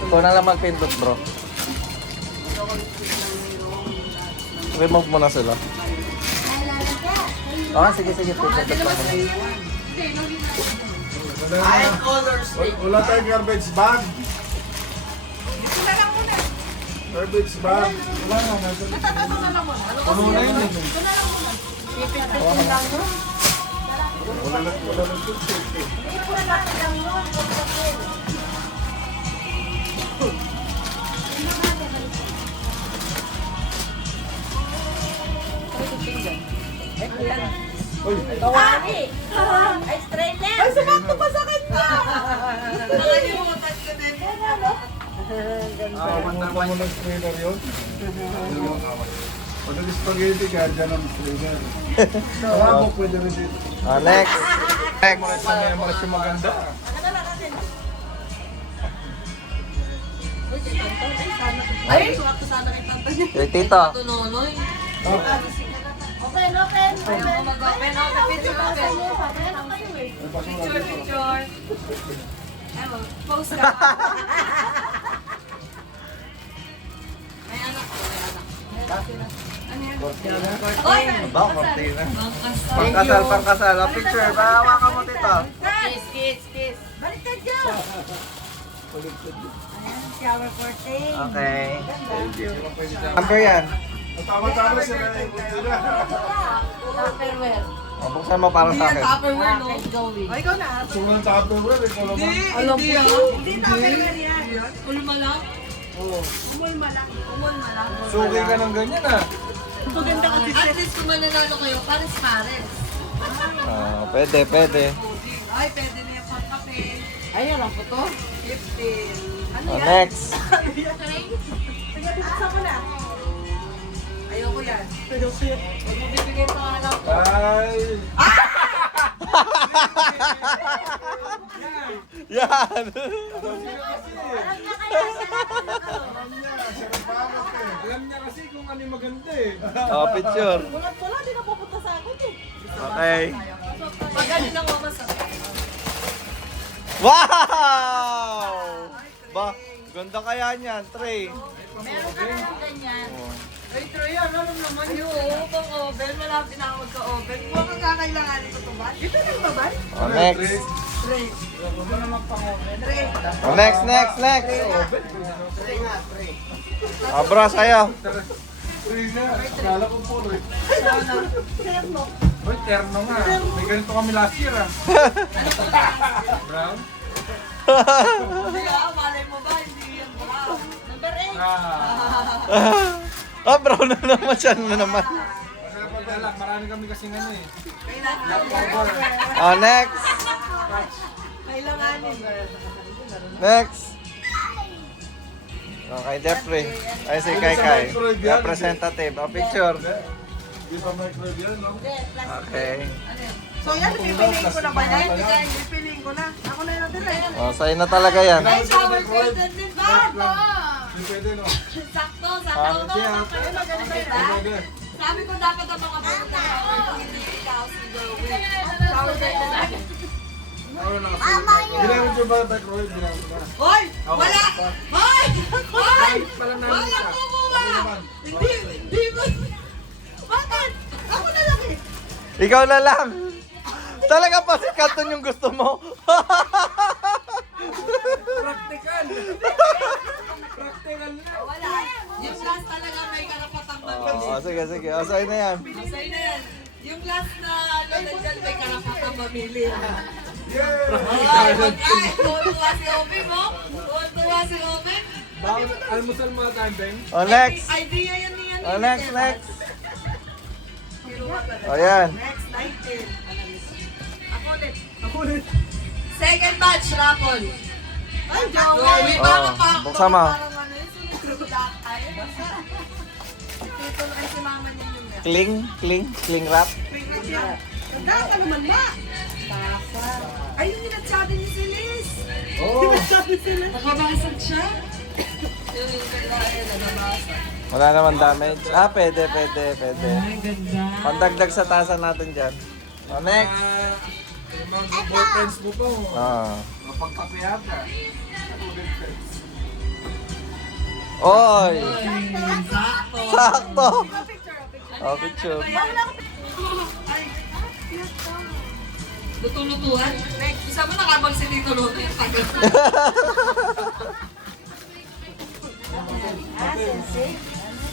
Ikaw na lang magpindot, bro. Remove mo na sila. Ah, sige, sige. Pindot mo na. Wala tayong garbage bag. Garbage bag. Wala na. Ano na yun? Wala na toothpaste. Kawani! Ay, straightener! Ay, sumakto pa sa kanya! Nakalimutan ko din. Pumunta mo ng strainer yun? Pag nag-spaghetti ka, dyan ang strainer. Kaya mo pwede rin dito. Ah, next. Next. Maras yung maganda. Ay, sumakto sana rin tanta niya. Hey, tito. Tunonoy. Open, open. Mag-open, open, picture, open. Picture, picture. Ewan, post ka. May anak ko, may anak. Ano yan? Oy! Ba, kortina. Bangkasal. Pangkasal, pangkasal. Ah, picture. Bahawa ka mo, tito. Kiss, kiss, kiss. Baliktad dyan. Ayan, shower curtain. Okay. Number yan. Tama-tama sila yung Tupperware. O, buksan mo para sa akin. Tupperware, no? Ay, ikaw na. Gusto mo ng Tupperware, ikaw naman. Alam ko yan. Hindi Tupperware yan. Ulma lang? Umulma lang. Umulma lang. Sugay ka ng ganyan ah. Maganda kasi. At least kung mananalo kayo, pares-pares. Ah, pwede, pwede. Ay, pwede na yung pangkape. Ay, alam ko to. 15. Ano Oh, next. Taga-buksan ko na. Ayoko yan. Huwag mo bibigay pa nga lang. Ay! Yan. Alam niya kasi kung ano yung maganda eh. Oh, picture. Wala, di na pupunta sa akin eh. Okay. Pag galing ako masakit. Wow! Ba, ganda kaya niyan, Trey. Meron ka na ng ganyan. Ay, Troy, ano naman yun? Pang oven, wala tinawag ka oven. Huwag kang kakailanganin ko ito ba? Ito na ba ba? Oh, next. Tray. Huwag mo naman pang oven. Tray. Oh, next, next, next. Tray nga, tray. Oh, bro, sa'yo. Trina, akala ko po eh. Terno. Uy, terno nga. May ganito kami last year ah. Brown? Hindi malay mo ba? Hindi yan brown. Number 8. Ah. Oh, bro, na naman siya na naman. Kaya pagdala, marami kami kasing ano eh. Kailangan. Oh, next. Kailanganin. Next. Okay, Jeffrey. Ay, si Kai Kai. Representative. Oh, picture. Di ba microwave yan, no? Okay. So yan, pipiliin ko na ba yan? Pipiliin ko na. Ako na yung natira. Oh, sa'yo na talaga yan. Ay, shower curtain din ba? Hindi pwede, no? Sakto, Ah, sakto. sige, ah. Ay, maganda yun, ah. Pwede. Sabi ko dapat ang mga bata. Hindi ikaw si Joey. Shower curtain lang. Ginamit ko ba microwave? Ginamit ko ba? Hoy! Wala! Hoy! Hoy! Wala kukuha! Hindi mo! Bakit? Ako na lang eh! Ikaw na lang. Talaga pa si Canton yung gusto mo. Practical! Practical na! Wala. Yung last talaga may karapatang mamili. Oh, sige, sige. Oh, sa'yo na yan. Sa'yo na yan. Yung last na nandyan may karapatang mamili. Yeah! Ay, mag-ay! Tuwa si Obi mo? Tuwa si Obi? Almusal mga kandeng. Oh, next. Idea yan niya. Oh, next, next. Oh, yan. Next, 19. Ako ulit. Ako ulit. Second batch, Rapol. Ay, Joey. Oh, buksan mo. Parang ano yun, sumisulak. Ay, basta. Ito na si mama niya yun. Cling, cling, cling wrap. Tanda ka naman na. Ay, yung ninatsabi ni si Liz. Oo! Sabi sila. Nakabasag siya. Yung kailangan na nabasa. Wala naman damage. Ah, pwede, pwede, pwede. Ganda. Pandagdag sa tasa natin dyan. Oh, next. Yung mga boyfriends mo pa, oh. Ah. Mapagkape yata. Oy! Sakto. Sakto! Oh, picture. Luto-lutuhan. Isa mo nakabang si Tito Luto yung tagal.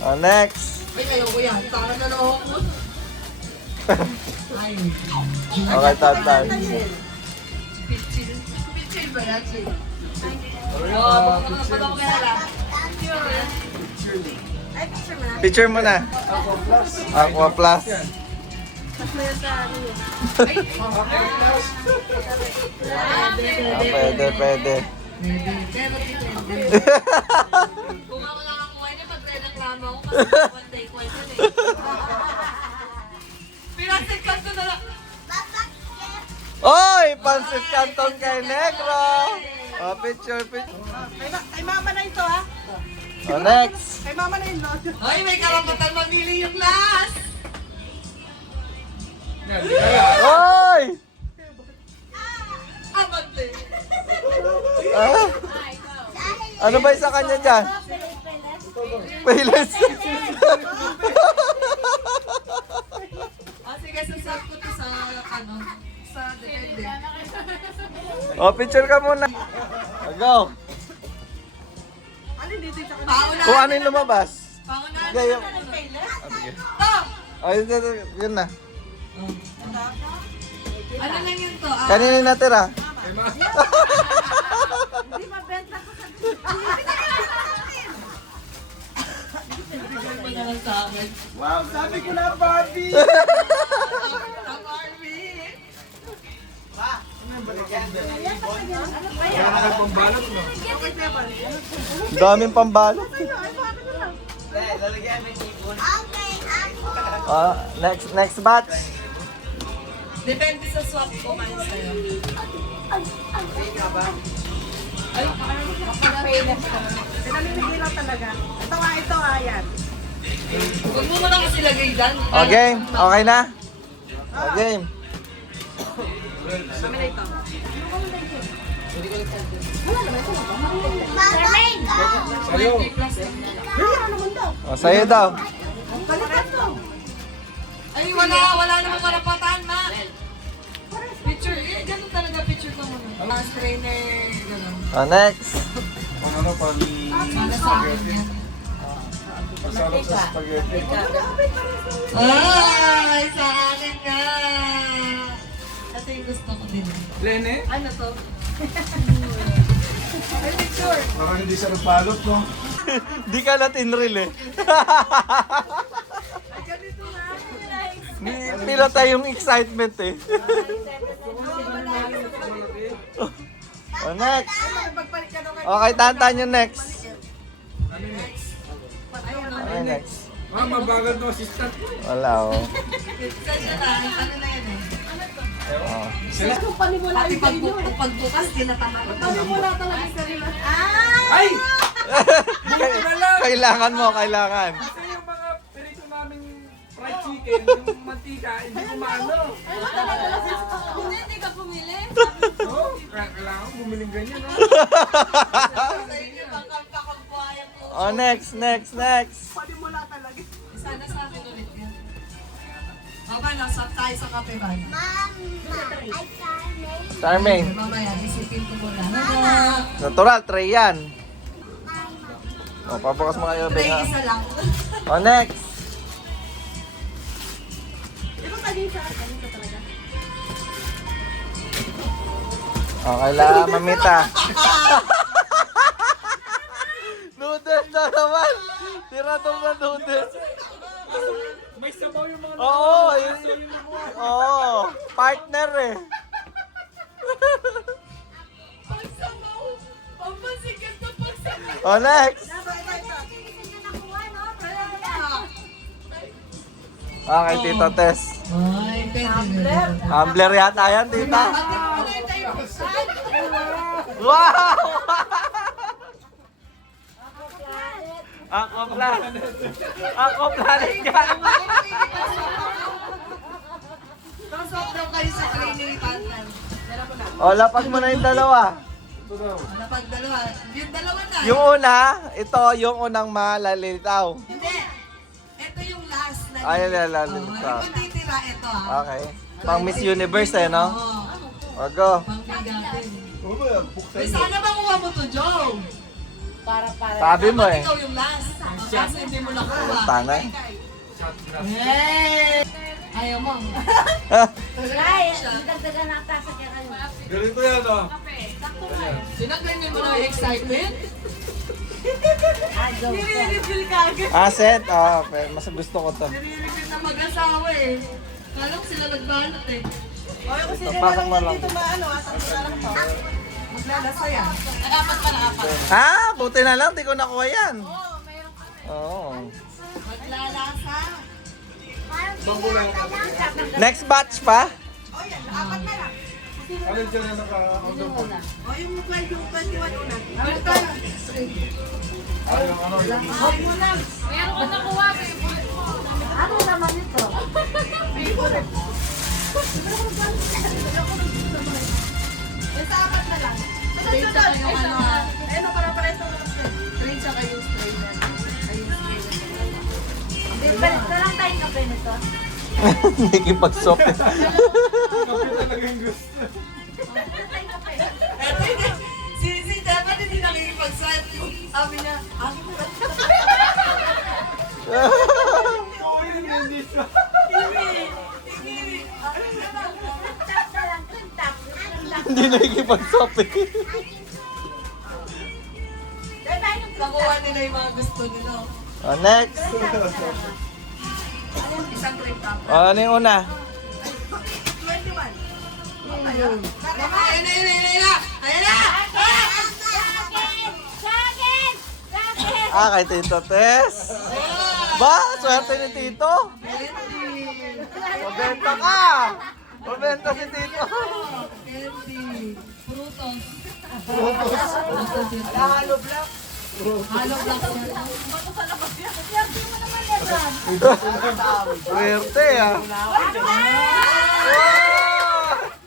Oh, next. Ay, kayo ko yan. Tara na ako mo. Ay. Okay, tatay. Pichil. Pichil ba yan? Oo, pala ko kaya lang. Ay, picture mo na. Picture mo na. Aqua Plus. Pwede, pwede. Kung ako nakakuha niya, magre-reklamo ako kasi one day question eh. Pinasigkat ko na lang. Oy! Pansit Canton kay Negro! Oh, picture, picture. Kay mama na ito ha. Oh, next. Kay mama na yun, no? Ay, may karapatan mamili yung last. Oy! Amante. Ah? Ano ba yung sa kanya dyan? Payless. Ah, sige, sasab ko to sa, ano, sa depende. Oh, picture ka muna. Go. Alin dito sa kanya? Paunahan. Kung ano yung lumabas. Paunahan. Hindi, yung... To! Oh, yun na. Ano lang yun to? Ah, Kanina yung natira. Hindi mabenta ko sa mo na lang sa akin. Wow, sabi ko na, Bobby! Ang Army. Kaya nakapambalot, no? Daming pambalot. Oh, next batch. Depende sa swap ko man sa'yo. Ay, Pinamimigay lang talaga. Ito nga, ito nga yan. huwag mo muna kasi lagay dyan. Oh, game. Okay na? Oh, game. Kami na ito. Sa'yo. Oh, sa'yo daw. Balikan ko. Ay, wala namang marapatan, ma. Picture, ganun talaga picture ko muna. Trainer, ganun. Oh, next. Kung ano, pag Sana sa akin yan. pasalok sa spaghetti. Ay, sa akin ka! Ito yung gusto ko din. Lene, Ano to? parang hindi siya nagbalot, no? Di ka na tinril eh. Pila tayong excitement eh. Oh, next. Pagbalik ka daw kay Okay, tantan yung next. Ano next? Okay, next. Ah, mabagal to, assistant. Wala oh. Saan yun na? Ano na yun eh? Oh. Kung panimula Pati yung sarili mo eh. pagbukas, tinatama ko. Panimula talaga yung sarili mo. Ay! Kailangan mo, kailangan. Kasi yung mga perito namin fried chicken, yung mantika, hindi ko maano. Hindi ka pumili. Oo, kailangan bumiling ganyan, no? Sa inyo, pagkakagbuhayan ko. Oh, next. Panimula talaga. Sana sa akin ulit yan. Baba, nasa tayo sa kape ba? Charmaine. Mamaya, isipin ko muna. Natural, tray yan. Oh, pabukas mo kayo. Tray isa lang. Oh, next. Ito taging sa akin. Ito talaga. Oh, kailangan mamita. Noodles na naman. Tira to na noodles. May sabaw yung mga Oo, oo. Partner eh. Pagsabaw! Pamasikat na pagsabaw! Oh, next. Okay, Tito Tess. Ay, pwede. Humbler yata yan, tita. Wow! Ako planet ka. Pasok daw kayo sa training ni Tantan. O, lapag mo na yung dalawa. Ito daw. Napagdalawa. Yung dalawa na. Yung una, ito yung unang malalitaw. Hindi. Ito yung last na. Ay, Oh, lalitaw. yung titira, ito ha. Okay. Pang Miss Universe eh, no? Oo. O, go. Pang bigatin. Ano ba yan? Buksan Ay, niyo. sana makuha mo to, Joe. Sabi mo Dapat eh. ikaw yung last. Kasi hindi mo nakuha. Tanay. Shot glass. Hey! Ayaw mo. Ganito yan, oh. Sinaglanyan mo na yung excitement? Nire-reveal ka agad. Asset? Oh, mas gusto ko to. Nire-reveal na mag-asawa eh. Kala ko sila nagbalot eh. Pasok mo lang. Maglalasa yan. Ay, apat pa na apat. Ah, buti na lang, di ko nakuha yan. Oo. Maglalasa. Next batch pa? Alin dyan yung naka-outdoor board? O, yung 21 una. Balik tayo. Ay, yung ano, yung... Ay, mo lang. Basta apat na lang. Straight sa kayo ano ha. Ayun, para-pareho sa mga straight. Straight sa kayo straight. Ayun, straight. Nakikipagsok. Kape talaga yung gusto. Eto hindi. Si Devon hindi nakikipag-swipe. Sabi niya, akin na lang. Oo, yun, hindi siya. Hindi. Akin na lang. Hindi nakikipagsok eh. Nakuha nila yung mga gusto nila. Oh, next. Isang cream top. Oh, ano yung una? 21. Ayun. Ayun na. Ayun na. Ah, kay Tito Tess. Ba, swerte ni Tito. Mabenta ka. Mabenta si Tito. Candy. Frutos. Halo block. Halo block. Swerte ah.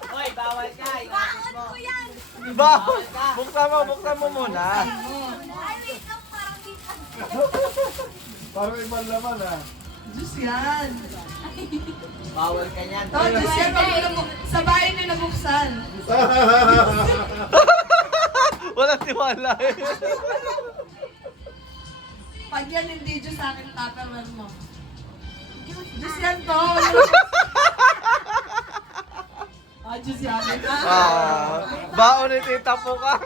Hoy, bawal ka. Ba, buksan mo muna. Parang ibang laman, ah. Diyos yan. Bawal ka niyan. Oh, Diyos yan. Sa bahay niyo nabuksan. Walang tiwala eh. Pag yan hindi Diyos sa akin, tupperware mo. Diyos yan to. Diyos yan. Ah, baon ni Tita Pukang.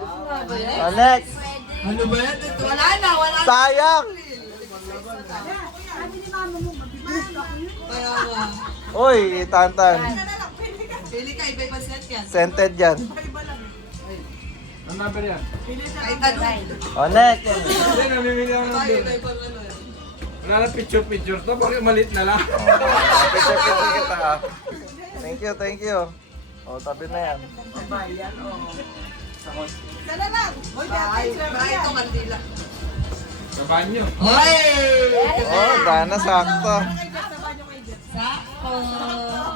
Oh, next. Ano ba yan? Wala na. Sayang. Kaya nga. Uy, Tantan. Pili ka, iba-iba set yan. Scented yan. Ang number yan? Kahit ano. Oh, next. Hindi, namimili ako ng Tayo, beer. iba-ibang ano. Wala na picture to, bakit malit na lang? Picture kita ah. Thank you. Oh, tabi na yan. Sana lang. Hoy, Bahay ito, kandila. Sa banyo. Hoy! Oh, dana sakto. Sakto.